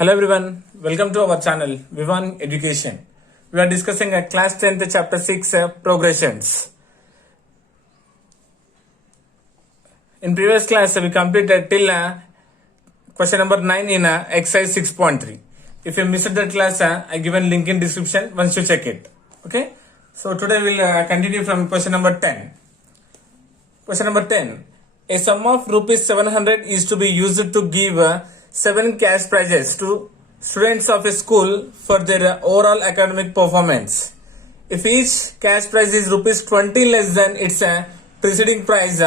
Hello everyone, welcome to our channel Vivan Education. We are discussing a class 10th chapter 6 progressions. In previous class we completed till question number 9 in exercise 6.3. If you missed that class, I given link in description once you check it. Okay. So today we'll continue from question number 10. Question number 10. A sum of rupees 700 is to be used to give 7 cash prizes to students of a school for their overall academic performance. If each cash prize is rupees 20 less than its preceding prize,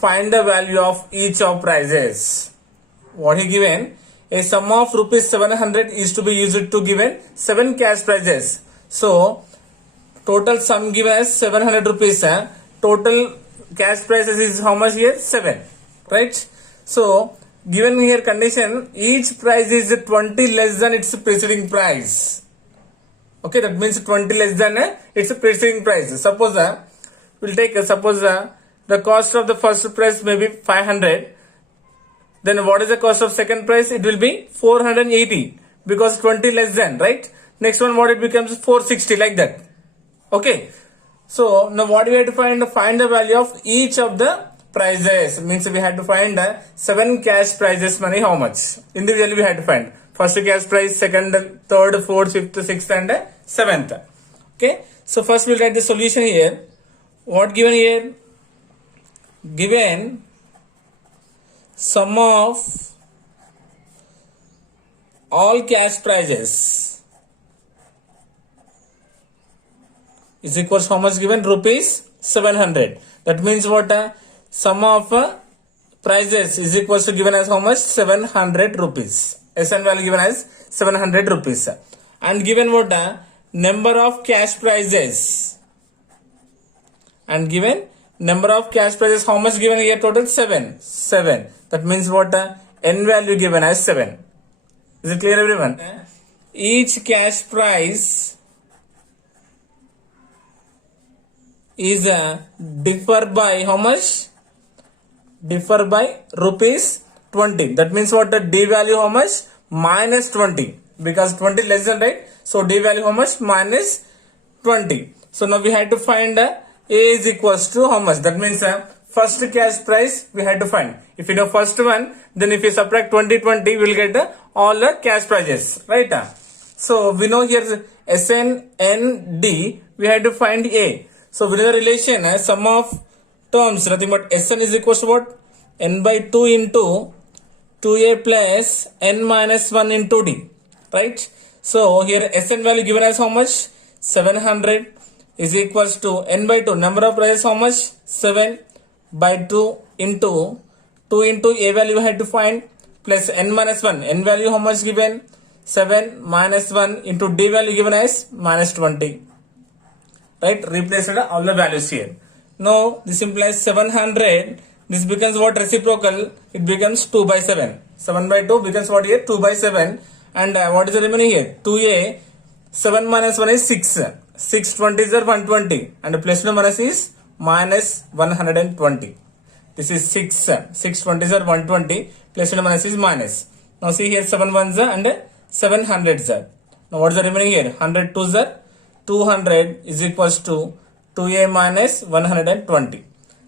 find the value of each of prizes. What he given? A sum of rupees 700 is to be used to given 7 cash prizes. So total sum given as 700 rupees. Total cash prizes is how much here? 7. Right? So given here condition, each prize is 20 less than its preceding price. Okay, that means 20 less than its preceding price. Suppose we'll take suppose the cost of the first prize may be 500. Then what is the cost of second prize? It will be 480 because 20 less than, right? Next one, what it becomes? 460, like that. Okay. So now what we have to find the value of each of the prizes. Means we had to find 7 cash prizes money, how much? Individually we had to find. First cash prize, second, third, fourth, fifth, sixth and 7th. Okay. So first we'll write the solution here. What given here? Given sum of all cash prizes is equals how much given? Rupees 700. That means what? Sum of prizes is equals to given as how much? 700 rupees. SN value given as 700 rupees. And given what? Number of cash prizes. And given number of cash prizes, how much given here? Total 7. 7. That means what? N value given as 7. Is it clear everyone? Each cash prize is differ by how much? Differ by rupees 20. That means what? The D value how much? Minus 20. Because 20 less than, right? So D value how much? Minus 20. So now we had to find A is equals to how much? That means first cash price we had to find. If you know first one, then if you subtract 20, we will get all the cash prizes, right? So we know here SN, N, D, we had to find A. So we know the relation, sum of terms, nothing but Sn is equals to what? N by 2 into 2A plus N minus 1 into D, right? So here Sn value given as how much? 700 is equals to N by 2. Number of prizes how much? 7 by 2 into A value we had to find plus N minus 1. N value how much given? 7 minus 1 into D value given as minus 20. Right? Replace all the values here. Now this implies 700. This becomes what? Reciprocal. It becomes 2 by 7. 7 by 2 becomes what here? 2 by 7. And what is the remaining here? 2A. 7 minus 1 is 6. 6 20s are 120. And plus no minus is minus 120. This is 6. 6 20s are 120. Plus no minus is minus. Now see here 7 1s are and 7 hundreds are. Now what is the remaining here? 100 2s are 200 is equals to 2A minus 120.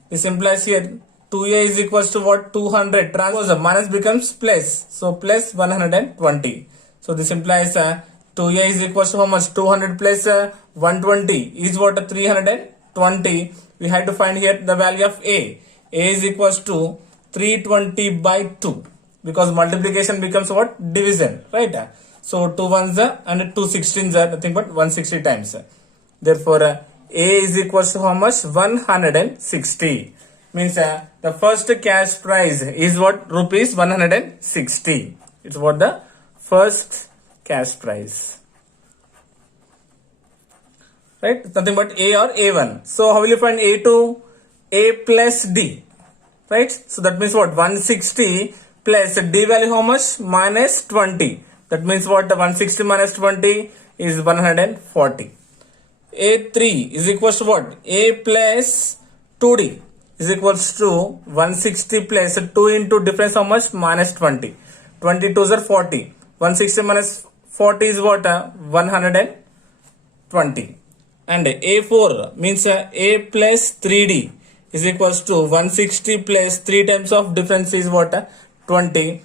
This implies here 2A is equals to what? 200. Transpose minus becomes plus. So plus 120. So this implies 2A is equals to how much? 200 plus 120 is what? 320. We had to find here the value of A. A is equals to 320 by 2. Because multiplication becomes what? Division. Right? So 2 1s and 2 16s are nothing but 160 times. Therefore, A is equals to how much? 160. Means the first cash prize is what? Rupees 160. It's what the first cash prize. Right? Nothing but A or A1. So how will you find A2? A plus D. Right? So that means what? 160 plus D value how much? Minus 20. That means what? 160 minus 20 is 140. A3 is equals to what? A plus 2D is equals to 160 plus 2 into difference how much? Minus 20. 22s are 40. 160 minus 40 is what? 120. And A4 means A plus 3D is equals to 160 plus 3 times of difference is what? 20.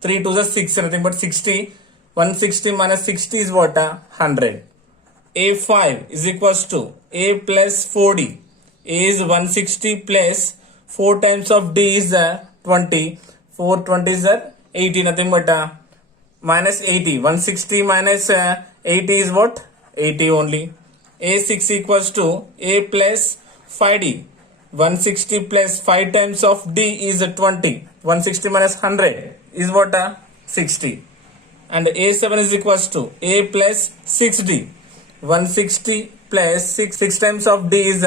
3 to the 6, nothing but 60. 160 minus 60 is what? 100. A5 is equals to A plus 4D. A is 160 plus 4 times of D is 20. 420 is 80, nothing but minus 80. 160 minus 80 is what? 80 only. A6 equals to A plus 5D. 160 plus 5 times of D is 20. 160 minus 100 is what? 60. And A7 is equals to A plus 6D. 160 plus 6 times of D is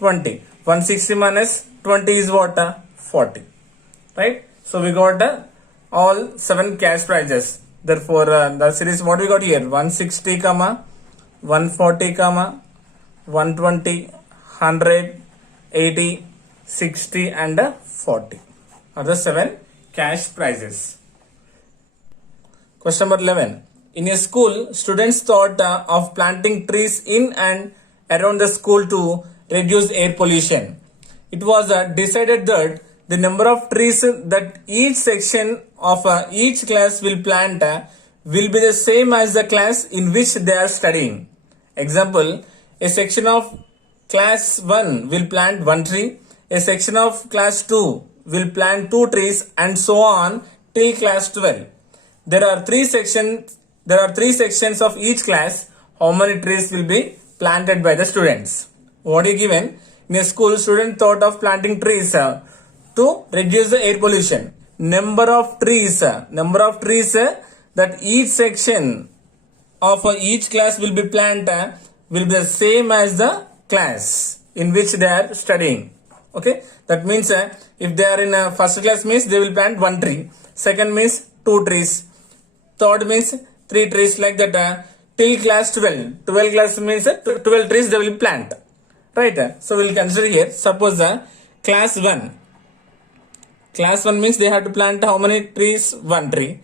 20. 160 minus 20 is what? 40. Right? So we got all 7 cash prizes. Therefore, the series what we got here? 160, 140, 120, 100, 80, 60 and 40 are the 7 cash prizes. Question number 11. In a school, students thought of planting trees in and around the school to reduce air pollution. It was decided that the number of trees that each section of each class will plant will be the same as the class in which they are studying. Example, a section of class 1 will plant 1 tree, a section of class 2 will plant 2 trees and so on till class 12. There are 3 sections of each class. How many trees will be planted by the students? What is given? In a school, student thought of planting trees to reduce the air pollution. Number of trees that each section of each class will be planted will be the same as the class in which they are studying. Okay, that means if they are in first class means they will plant 1 tree, second means 2 trees, third means 3 trees, like that till class 12 class means 12 trees they will plant, right? So we will consider here, suppose class 1 means they have to plant how many trees? 1 tree.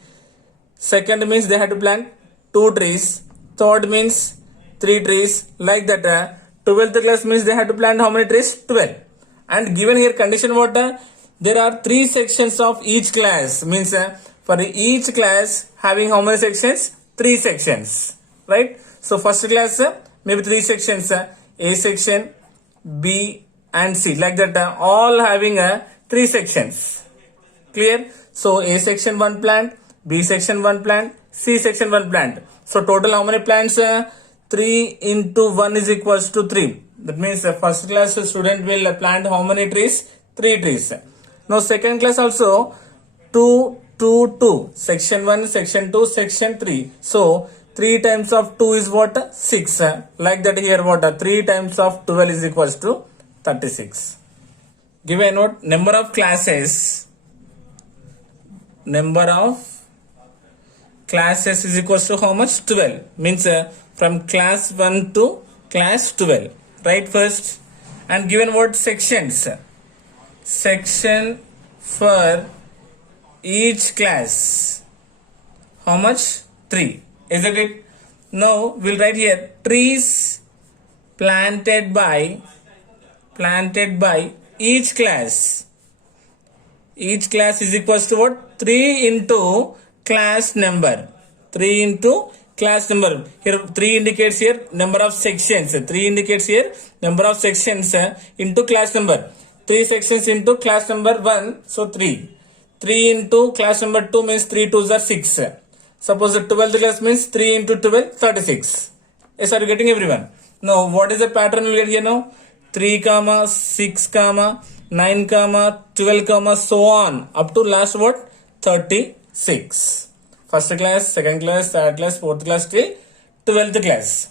Second means they have to plant 2 trees. Third means 3 trees, like that 12th class means they have to plant how many trees? 12. And given here condition what? There are 3 sections of each class, means for each class having how many sections? 3 sections, right? So first class maybe 3 sections, A section, B and C, like that all having 3 sections. Clear? So A section 1 plant, B section 1 plant, C section 1 plant. So total how many plants? 3 into 1 is equals to 3. That means first class student will plant how many trees? 3 trees. Now second class also 2, 2, 2. Section 1, section 2, section 3. So 3 times of 2 is what? 6. Like that here what? 3 times of 12 is equals to 36. Give a note. Number of classes is equals to how much? 12. Means from class 1 to class 12. Right first. And given what? Sections. Section for each class. How much? 3. Isn't it? Now we'll write here trees planted by each class. Each class is equals to what? 3 into class number. 3 into class number. Here 3 indicates here number of sections. 3 indicates here number of sections into class number. 3 sections into class number 1. So 3. 3 into class number 2 means 3 2s are 6. Suppose the 12th class means 3 into 12, 36. Yes, are you getting everyone? Now what is the pattern we get here now? 3, 6, 9, 12, so on up to last what? 36. First class, second class, third class, fourth class till 12th class.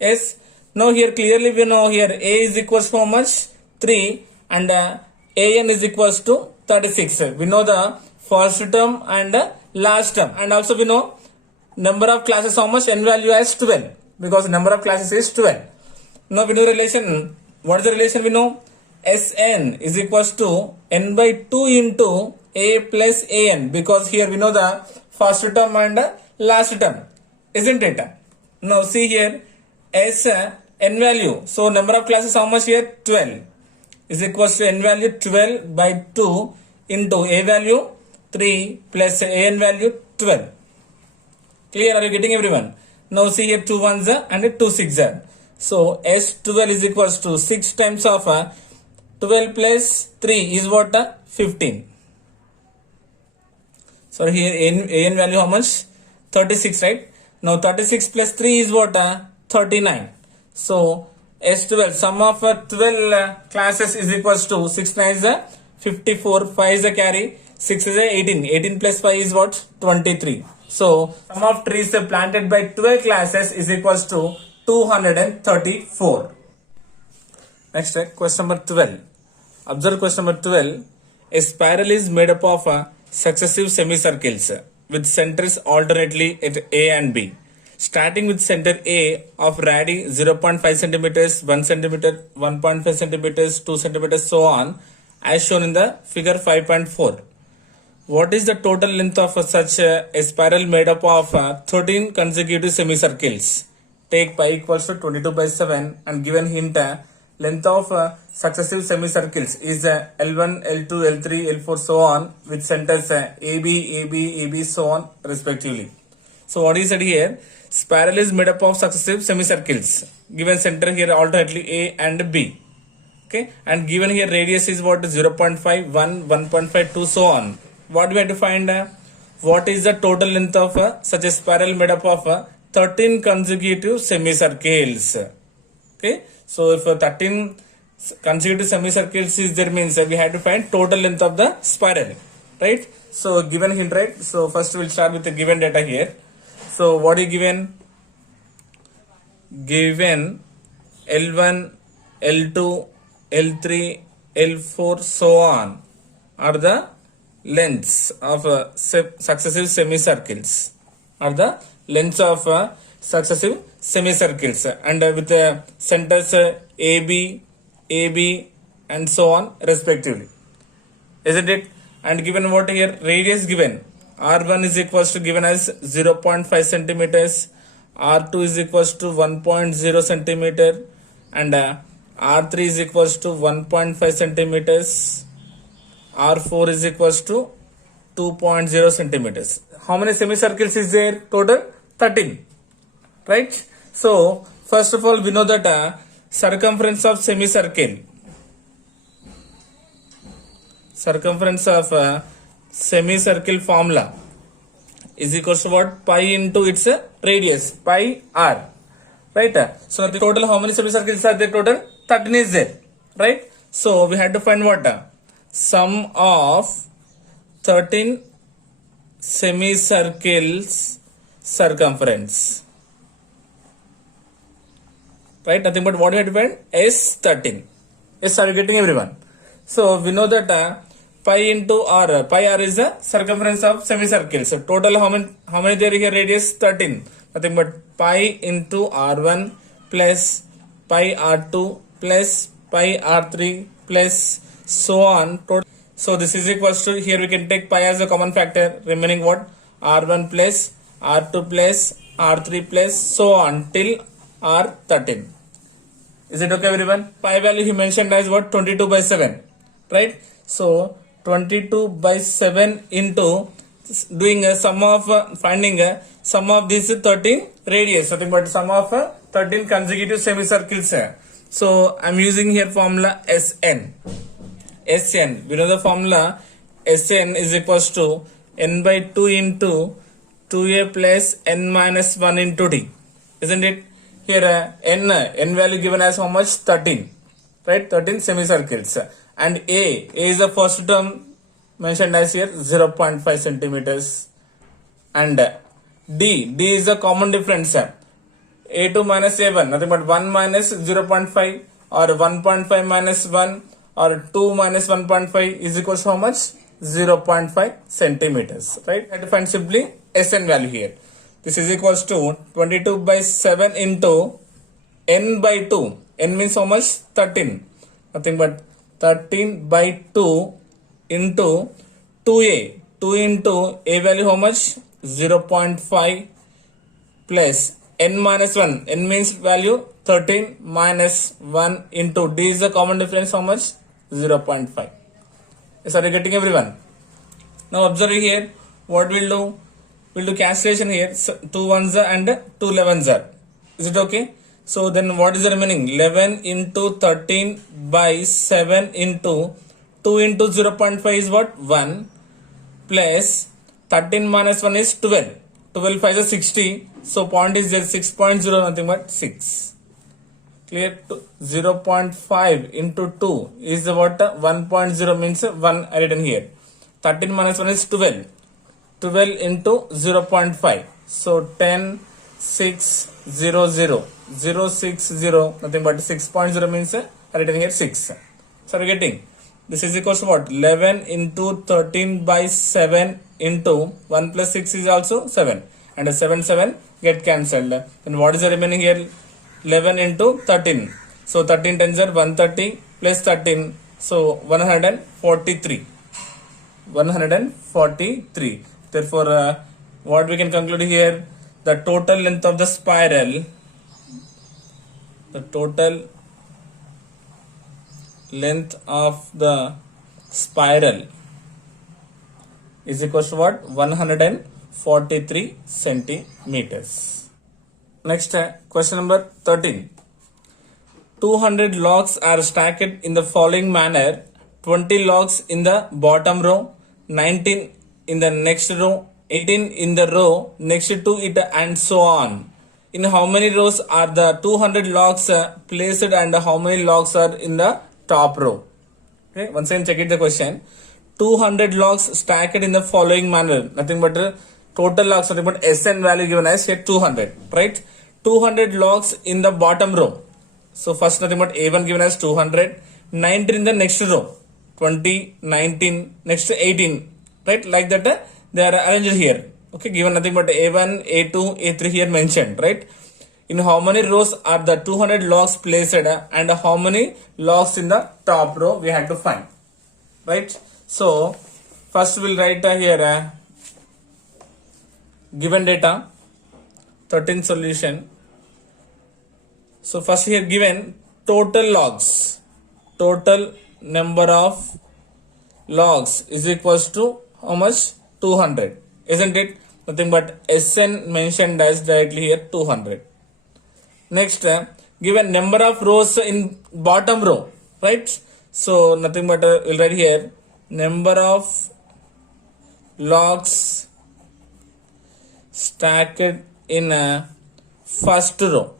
Yes. Now here clearly we know here A is equals to how much? 3 and AN is equals to 36. We know the first term and last term, and also we know number of classes how much? N value as 12 because number of classes is 12. Now we know relation. What is the relation we know? Sn is equals to n by 2 into A plus AN, because here we know the first term and last term, isn't it? Now see here, S n value, so number of classes how much here? 12 is equals to n value 12 by 2 into a value 3 plus a n value 12. Clear? Are you getting everyone? Now see here, 2 ones and 2 six. So S12 is equals to 6 times of 12 plus 3 is what? 15. So here an value how much? 36, right? Now 36 plus 3 is what? 39. So S12, sum of 12 classes is equals to 6 9 is 54, 5 is a carry, 6 is 18. 18 plus 5 is what? 23. So sum of trees planted by 12 classes is equals to 234. Next, question number 12. Observe question number 12. A spiral is made up of successive semicircles with centers alternately at A and B. Starting with center A of radii 0.5 centimeters, 1 centimeter, 1.5 centimeters, 2 centimeters, so on, as shown in the figure 5.4. What is the total length of such a spiral made up of 13 consecutive semicircles? Take pi equals to 22 by 7 and given hint, length of successive semicircles is L1, L2, L3, L4, so on, with centers AB, AB, AB, so on, respectively. So what is said here? Spiral is made up of successive semicircles. Given center here alternately A and B. Okay, and given here radius is what? 0.5, 1, 1.5, 2, so on. What we have to find? What is the total length of such a spiral made up of 13 consecutive semicircles? Okay, so if 13 consecutive semicircles is there, means we have to find total length of the spiral, right? So given hint, right? So first we'll start with the given data here. So what is given? Given L1, L2, L3, L4, so on are the lengths of successive semicircles. Are the lengths of successive semicircles, and with the centers AB, AB, and so on, respectively. Isn't it? And given what here? Radius given. R1 is equals to given as 0.5 centimeters, R2 is equals to 1.0 centimeter, and R3 is equals to 1.5 centimeters, R4 is equals to 2.0 centimeters. How many semicircles is there? Total 13, right? So first of all, we know that circumference of semicircle, semicircle formula is equals to what? Pi into its radius, pi r, right? So the total, how many semicircles are there? Total 13 is there, right? So we had to find what? Sum of 13 semicircles circumference, right? Nothing but what we had to find? S13. Yes, are you getting everyone? So we know that pi into r, pi r is the circumference of semicircle. So total how many there here? Radius 13. Nothing but pi into r1 plus pi r2 plus pi r3 plus so on. So this is equals to, here we can take pi as a common factor, remaining what? R1 plus R2 plus R3 plus so on till R13. Is it okay everyone? Pi value he mentioned as what? 22 by 7, right? So 22 by 7 into doing a sum of finding a sum of these 13 radius, nothing but sum of 13 consecutive semicircles. So I'm using here formula Sn. Sn, we know the formula. Sn is equals to n by 2 into 2a plus n minus 1 into d. Isn't it? Here n value given as how much? 13, right? 13 semicircles. And a is the first term mentioned as here 0.5 centimeters. And d is the common difference. A2 minus a1, nothing but 1 minus 0.5 or 1.5 minus 1 or 2 minus 1.5 is equals to how much? 0.5 centimeters, right? I have to find simply Sn value here. This is equals to 22 by 7 into n by 2. N means how much? 13. Nothing but 13 by 2 into 2a. 2 into a value how much? 0.5 plus n minus 1. N means value 13 minus 1 into d is the common difference. How much? 0.5. Yes, are you getting everyone? Now observe here. What we'll do? We'll do cancellation here. So 2 ones are and 2 11s are. Is it okay? So then what is the remaining? 11 into 13 by 7 into 2 into 0.5 is what? 1 plus 13 minus 1 is 12. 12 5 is 60. So point is there 6.0 nothing but 6. Clear? 0.5 into 2 is what? 1.0 means 1 I written here. 13 minus 1 is 12. 12 into 0.5. So 10, 6, 0, 0. 0, 6, 0. Nothing but 6.0 means I written here 6. So are you getting? This is equals to what? 11 into 13 by 7 into 1 plus 6 is also 7. And 7, 7 get cancelled. Then what is the remaining here? 11 into 13. So 13 tens are 130 plus 13. So 143. 143. Therefore, what we can conclude here? The total length of the spiral. The total length of the spiral is equal to what? 143 centimeters. Next, question number 13. 200 logs are stacked in the following manner. 20 logs in the bottom row, 19 in the next row, 18 in the row next to it, and so on. In how many rows are the 200 logs placed and how many logs are in the top row? Okay, once again check it the question. 200 logs stacked in the following manner. Nothing but total logs, nothing but SN value given as here 200, right? 200 logs in the bottom row. So first nothing but A1 given as 200, 19 in the next row, 20, 19, next to 18, right? Like that they are arranged here. Okay, given nothing but A1, A2, A3 here mentioned, right? In how many rows are the 200 logs placed and how many logs in the top row we had to find, right? So first we'll write here given data 13 solution. So first here given total logs, total number of logs is equals to how much? 200, isn't it? Nothing but SN mentioned as directly here 200. Next, given number of rows in bottom row, right? So nothing but we'll write here number of logs stacked in a first row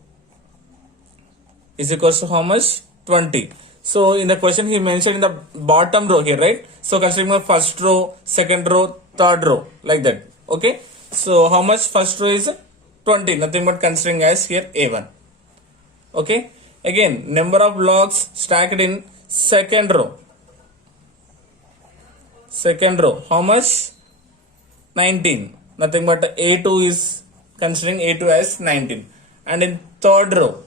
is equals to how much? 20. So in the question he mentioned in the bottom row here, right? So considering the first row, second row, third row, like that. Okay. So how much first row is? 20. Nothing but considering as here A1. Okay. Again, number of logs stacked in second row. Second row. How much? 19. Nothing but A2 is considering A2 as 19. And in third row,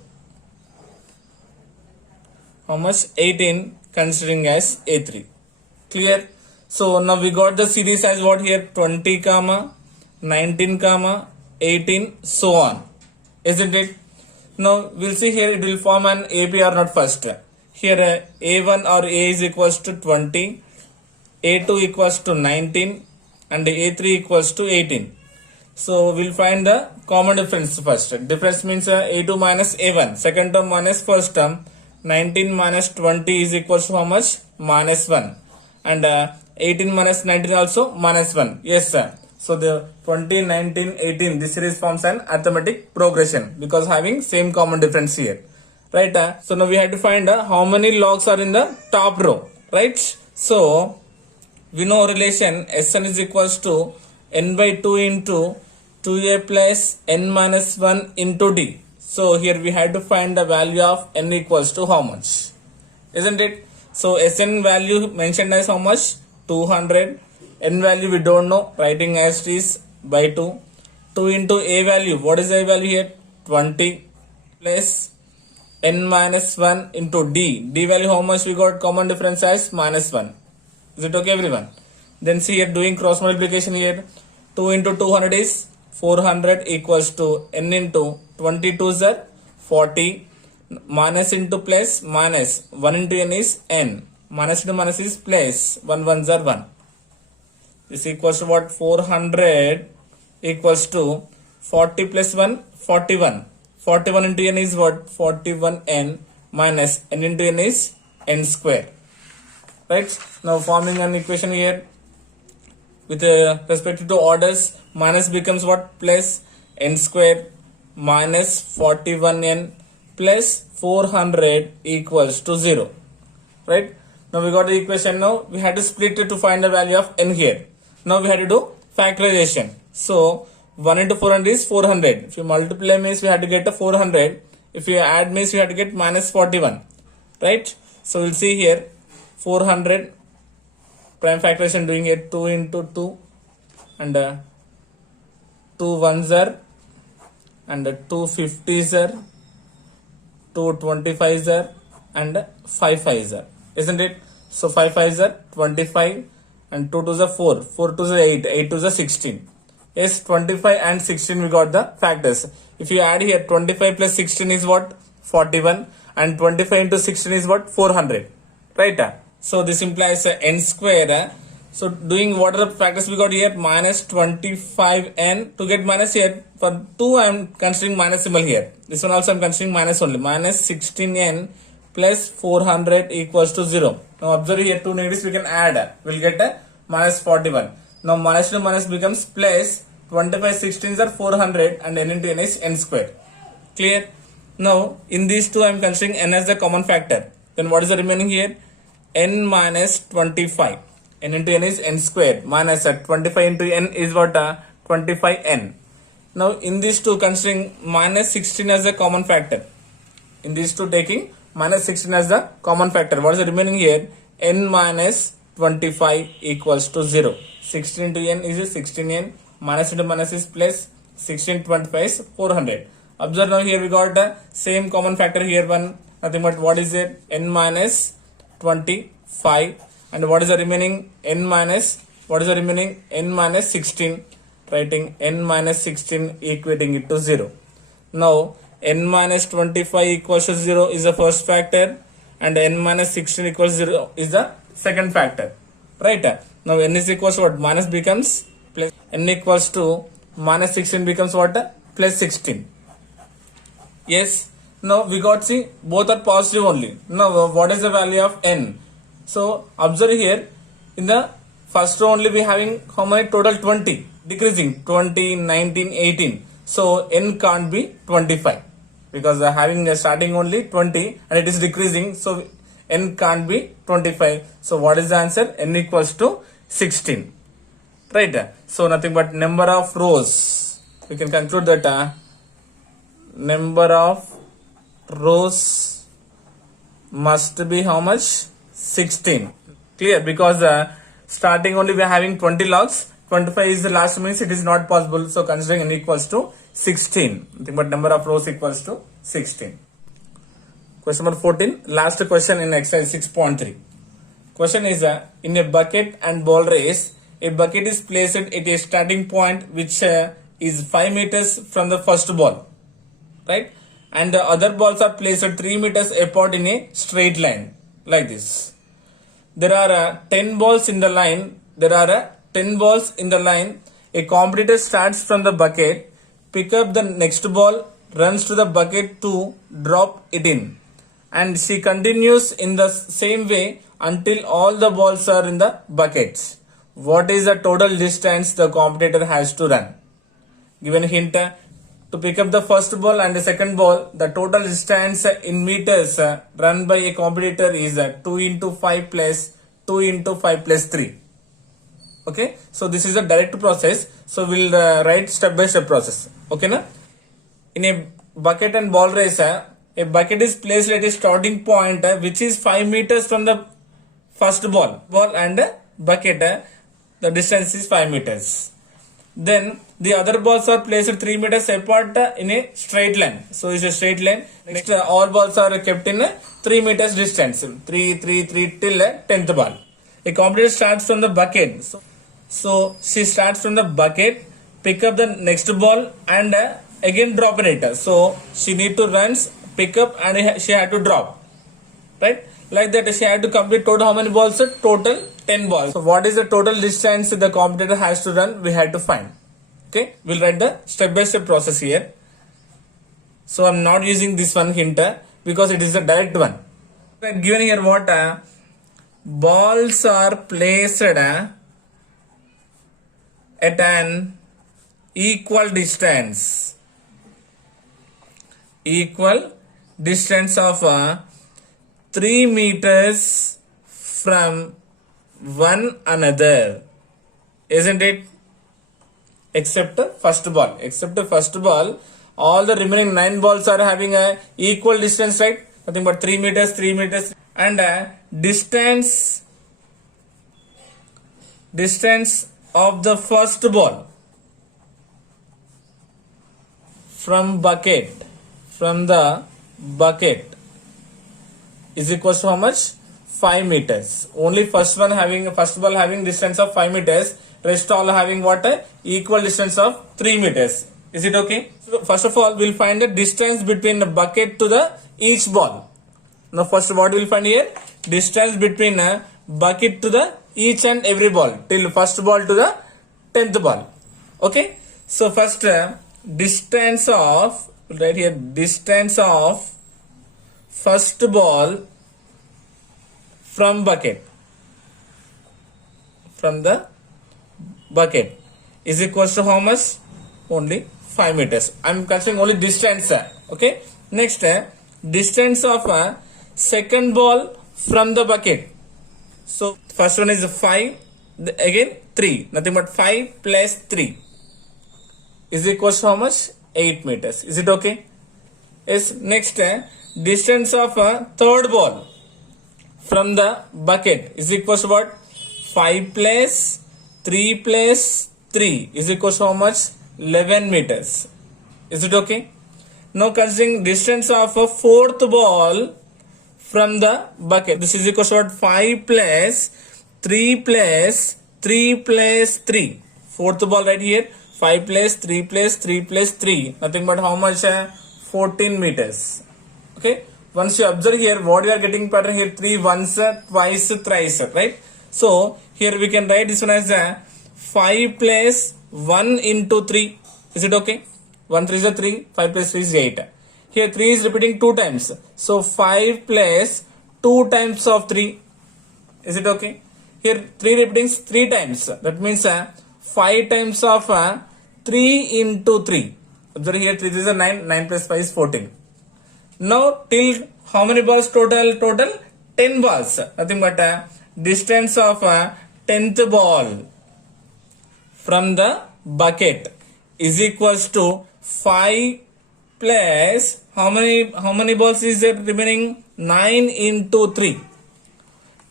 how much? 18 considering as A3. Clear? So now we got the series as what here? 20 comma 19 comma 18 so on. Isn't it? Now we'll see here it will form an AP or not first. Here A1 or A is equals to 20, A2 equals to 19 and A3 equals to 18. So we'll find the common difference first. Difference means A2 minus A1. Second term minus first term. 19 minus 20 is equals to how much? Minus 1. And 18 minus 19 also minus 1. Yes, sir. So the 20, 19, 18, this series forms an arithmetic progression because having same common difference here. Right? So now we have to find how many logs are in the top row. Right? So we know relation Sn is equals to n by 2 into 2a plus n minus 1 into d. So here we had to find the value of n equals to how much? Isn't it? So Sn value mentioned as how much? 200. N value we don't know. Writing as it is by 2. 2 into a value. What is a value here? 20 plus n minus 1 into d. D value how much we got? Common difference as minus 1. Is it okay everyone? Then see here doing cross multiplication here. 2 into 200 is 400 equals to n into 22 is 40, minus into plus minus 1 into n is n, minus into minus is plus 1 ones are 1. This equals to what? 400 equals to 40 plus 1 41. 41 into n is what? 41n minus n into n is n square. Right? Now forming an equation here with respect to orders, minus becomes what? Plus n square minus 41n plus 400 equals to 0. Right? Now we got the equation. Now we had to split it to find the value of n here. Now we had to do factorization. So 1 into 400 is 400. If you multiply means we had to get a 400. If you add means we had to get minus 41. Right? So we'll see here 400 prime factorization doing it 2 into 2 and 2 ones are and 2 50s are 2 25s are and 5 5s are, isn't it? So 5 5s are 25 and 2 2s are 4, 4 2s are 8, 8 2s are 16. Yes, 25 and 16 we got the factors. If you add here 25 plus 16 is what? 41 and 25 into 16 is what? 400. Right? So this implies n square. So doing what are the factors we got here? Minus 25n. To get minus here, for 2 I am considering minus symbol here. This one also I am considering minus only. Minus 16n plus 400 equals to 0. Now observe here 2 negatives we can add. We will get a minus 41. Now minus to minus becomes plus 25 16s are 400 and n into n is n square. Clear? Now in these two I am considering n as the common factor. Then what is the remaining here? N minus 25. N into n is n square minus 25 into n is what? 25n. Now in these two considering minus 16 as the common factor. In these two taking minus 16 as the common factor. What is the remaining here? N minus 25 equals to 0. 16 into n is 16n. Minus into minus is plus. 16 25 is 400. Observe now here we got the same common factor here one. Nothing but what is it? N minus 25. And what is the remaining? N minus. What is the remaining? N minus 16. Writing n minus 16 equating it to 0. Now n minus 25 equals to 0 is the first factor and n minus 16 equals 0 is the second factor. Right? Now n is equals to what? Minus becomes plus. N equals to minus 16 becomes what? Plus 16. Yes. Now we got, see, both are positive only. Now what is the value of n? So observe here in the first row only we having how many? Total 20. Decreasing 20, 19, 18. So n can't be 25 because having a starting only 20 and it is decreasing. So n can't be 25. So what is the answer? N equals to 16. Right? So nothing but number of rows. We can conclude that number of rows must be how much? 16. Clear? Because starting only we are having 20 logs. 25 is the last means it is not possible. So considering n equals to 16. Nothing but number of rows equals to 16. Question number 14. Last question in exercise 6.3. Question is in a bucket and ball race, a bucket is placed at a starting point which is 5 meters from the first ball. Right? And the other balls are placed at 3 meters apart in a straight line. Like this. There are 10 balls in the line. There are 10 balls in the line. A competitor starts from the bucket, pick up the next ball, runs to the bucket to drop it in. And she continues in the same way until all the balls are in the buckets. What is the total distance the competitor has to run? Given a hint, to pick up the first ball and the second ball, the total distance in meters run by a competitor is 2 into 5 plus 2 into 5 plus 3. Okay, so this is a direct process. So we'll write step by step process. Okay, na? In a bucket and ball race, a bucket is placed at a starting point which is 5 meters from the first ball and bucket. The distance is 5 meters. Then the other balls are placed 3 meters apart in a straight line. So it's a straight line. Next, all balls are kept in 3 meters distance. 3 till 10th ball. A competitor starts from the bucket. So she starts from the bucket, pick up the next ball and again drop in it. So she need to run, pick up, and she had to drop. Right? Like that, she had to complete total how many balls? Total 10 balls. So what is the total distance the competitor has to run? We had to find. Okay, we'll write the step-by-step process here. So I'm not using this one hint because it is the direct one. Given here what? Balls are placed at an equal distance. Equal distance of 3 meters from one another. Isn't it? Except the first ball. Except the first ball, all the remaining 9 balls are having a equal distance, right? Nothing but 3 meters, 3 meters, and distance of the first ball from the bucket is equal to how much? 5 meters. Only first ball having distance of 5 meters. Rest all having what? Equal distance of 3 meters. Is it okay? So first of all, we'll find the distance between the bucket to the each ball. Now first what we'll find here? Distance between a bucket to the each and every ball till first ball to the 10th ball. Okay? So first distance of, right here, distance of first ball from bucket, from the bucket is equal to how much? Only 5 meters. I'm considering only distance. Okay. Next, distance of second ball from the bucket. So first one is 5. Again 3. Nothing but 5 plus 3 is equal to how much? 8 meters. Is it okay? Yes. Next, distance of third ball from the bucket is equal to what? 5 plus 3 plus 3 is equal to how much? 11 meters. Is it okay? Now considering distance of a fourth ball from the bucket. This is equal to what? 5 plus 3 plus 3 plus 3. Fourth ball right here. 5 plus 3 plus 3 plus 3. Nothing but how much? 14 meters. Okay. Once you observe here, what you are getting pattern here? 3 once, twice, thrice. Right. So here we can write this one as 5 plus 1 into 3. Is it okay? 1 3 is 3. 5 plus 3 is 8. Here 3 is repeating 2 times. So 5 plus 2 times of 3. Is it okay? Here 3 repeating 3 times. That means 5 times of 3 into 3. Observe here 3 is 9. 9 plus 5 is 14. Now till how many balls total? Total 10 balls. Nothing but distance of 10th ball from the bucket is equals to 5 plus how many balls is there remaining? 9 into 3.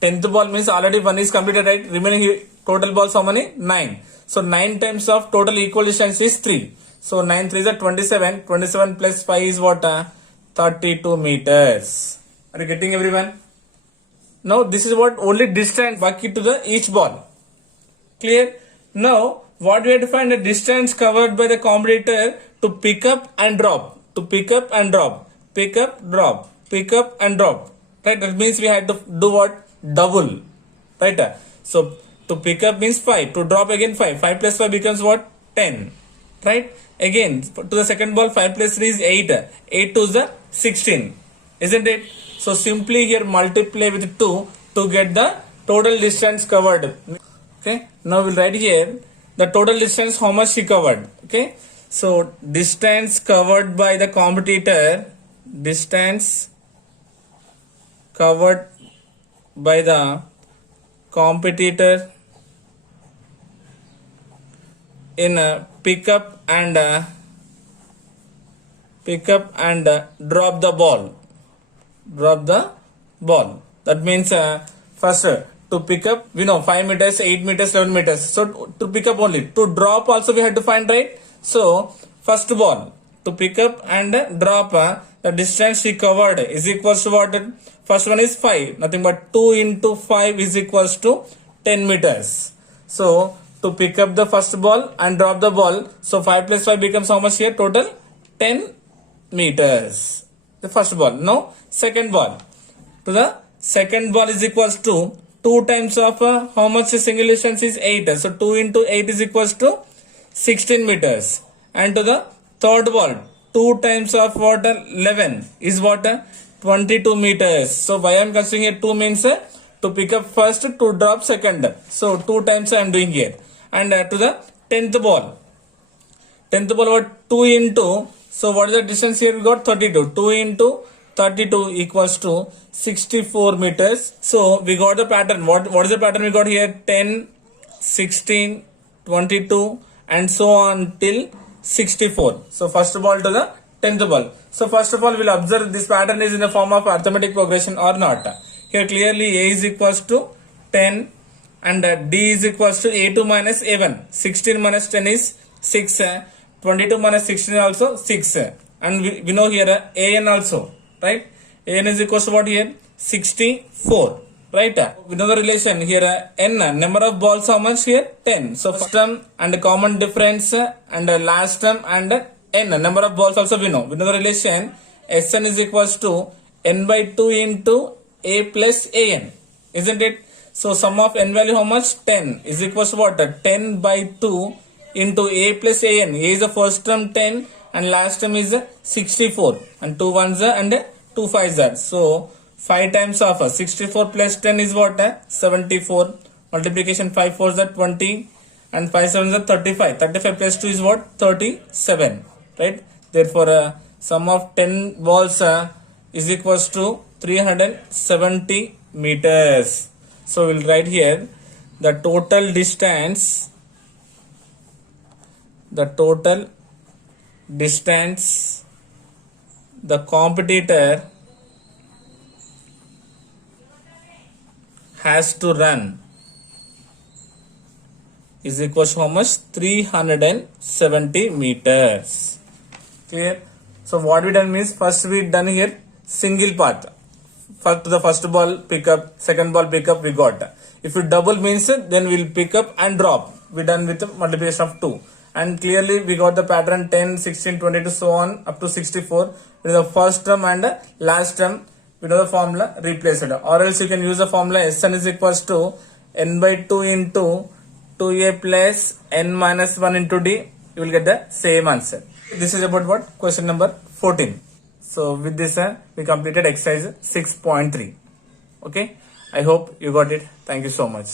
10th ball means already 1 is completed, right? Remaining total balls how many? 9. So 9 times of total equal distance is 3. So 9 3 is 27. 27 plus 5 is what? 32 meters. Are you getting everyone? Now this is what only distance bucket to the each ball. Clear? Now what we have to find? The distance covered by the competitor to pick up and drop. To pick up and drop. Pick up, drop. Pick up and drop. Right? That means we had to do what? Double. Right? So to pick up means 5. To drop again 5. 5 plus 5 becomes what? 10. Right? Again to the second ball 5 plus 3 is 8. 8 to is the 16. Isn't it? So simply here multiply with 2 to get the total distance covered. Okay. Now we'll write here the total distance how much she covered. Okay. So distance covered by the competitor. Distance covered by the competitor in a pick up and drop the ball. Drop the ball. That means first to pick up, we know 5 meters, 8 meters, 11 meters. So to pick up only. To drop also we had to find, right? So first ball to pick up and drop the distance she covered is equals to what? First one is 5. Nothing but 2 into 5 is equals to 10 meters. So to pick up the first ball and drop the ball. So 5 plus 5 becomes how much here? Total 10 meters. The first ball. Now second ball. To the second ball is equals to 2 times of how much single distance is 8. So 2 into 8 is equals to 16 meters. And to the third ball, 2 times of what? 11 is what? 22 meters. So why I am considering here 2 means to pick up first, to drop second. So 2 times I am doing here. And to the 10th ball. 10th ball what? 2 into, so what is the distance here? We got 32. 2 into 32 equals to 64 meters. So we got the pattern. What is the pattern we got here? 10, 16, 22 and so on till 64. So first ball to the 10th ball. So first of all, we'll observe this pattern is in the form of arithmetic progression or not. Here clearly A is equals to 10 and D is equals to A2 minus A1. 16 minus 10 is 6. 22 minus 16 also 6. And we know here AN also, right? AN is equals to what here? 64. Right? We know the relation here. N number of balls how much here? 10. So first term and common difference and last term and n number of balls also we know. We know the relation. Sn is equals to n by 2 into a plus an. Isn't it? So sum of n value how much? 10 is equals to what? 10 by 2 into a plus an. A is the first term 10 and last term is 64. And 2 ones and 2 fives are. So 5 times of 64 plus 10 is what? 74. Multiplication 5 fours are 20 and 5 sevens are 35. 35 plus 2 is what? 37. Right? Therefore, sum of 10 balls is equals to 370 meters. So we'll write here the total distance. The competitor has to run is equals to how much? 370 meters. Clear? So what we done means first we done here single path. First the first ball pick up, second ball pick up we got. If you double means then we'll pick up and drop. We done with the multiplication of 2. And clearly we got the pattern 10, 16, 22 so on up to 64. With the first term and last term we know the formula, replace it. Or else you can use the formula Sn is equals to n by 2 into 2a plus n minus 1 into d. You will get the same answer. This is about what? Question number 14. So with this we completed exercise 6.3. Okay. I hope you got it. Thank you so much.